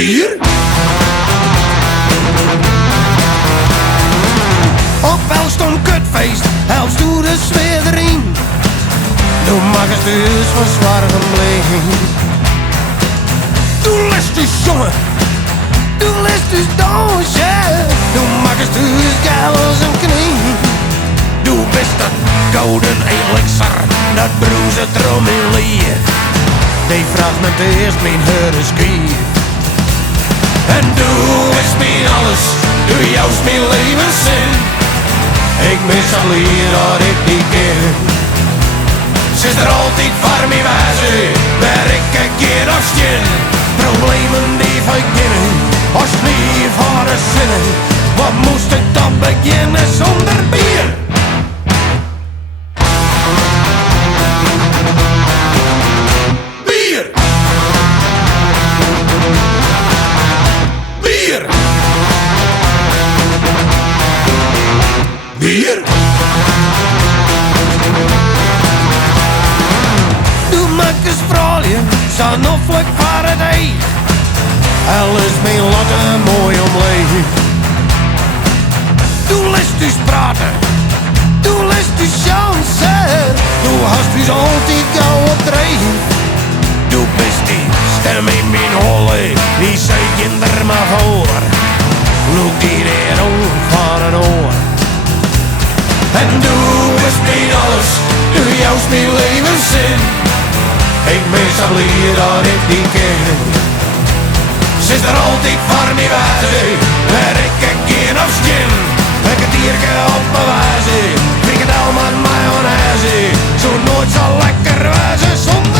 bier. Op Elston kutfeest helpt toe de sfeer erin. Doe mag het dus van zwaar gebleven. Doe les dus jongen, doe les dus dansje. Doe mag het dus geil als een knie. Doe best dat gouden elixir, dat broeze trommelie. Die vraagt met eerst mijn hurreski. En doe is mijn alles, doe juist mijn levenszin. Ik mis al hier dat ik niet ken. Ze is er altijd voor mij wijzen, waar ik een keer afstien. Problemen die verginnen, als niet voor de zinnen. Wat moest ik dan beginnen zonder bier? Bier! Bier! Bier! Doe makkers vrolijk, zo'n offelijk paradijs. Alles mijn lotte mooi omleeg. Doe les dus praten, doe les dus chansen. Doe hast dus altijd gauw op dreef. Doe best die stem in mijn holle, die zei je er maar voor. Look die er ook van een oor. En doe is niet alles, doe juist mijn levenszin. Ik mis al hier dat ik niet ken. Ze is er altijd voor mij wijzen, waar ik een keer op skin. Ik het hier op mijn wijze, frikandel met mayonaise. Zo nooit zo lekker wijzen zonder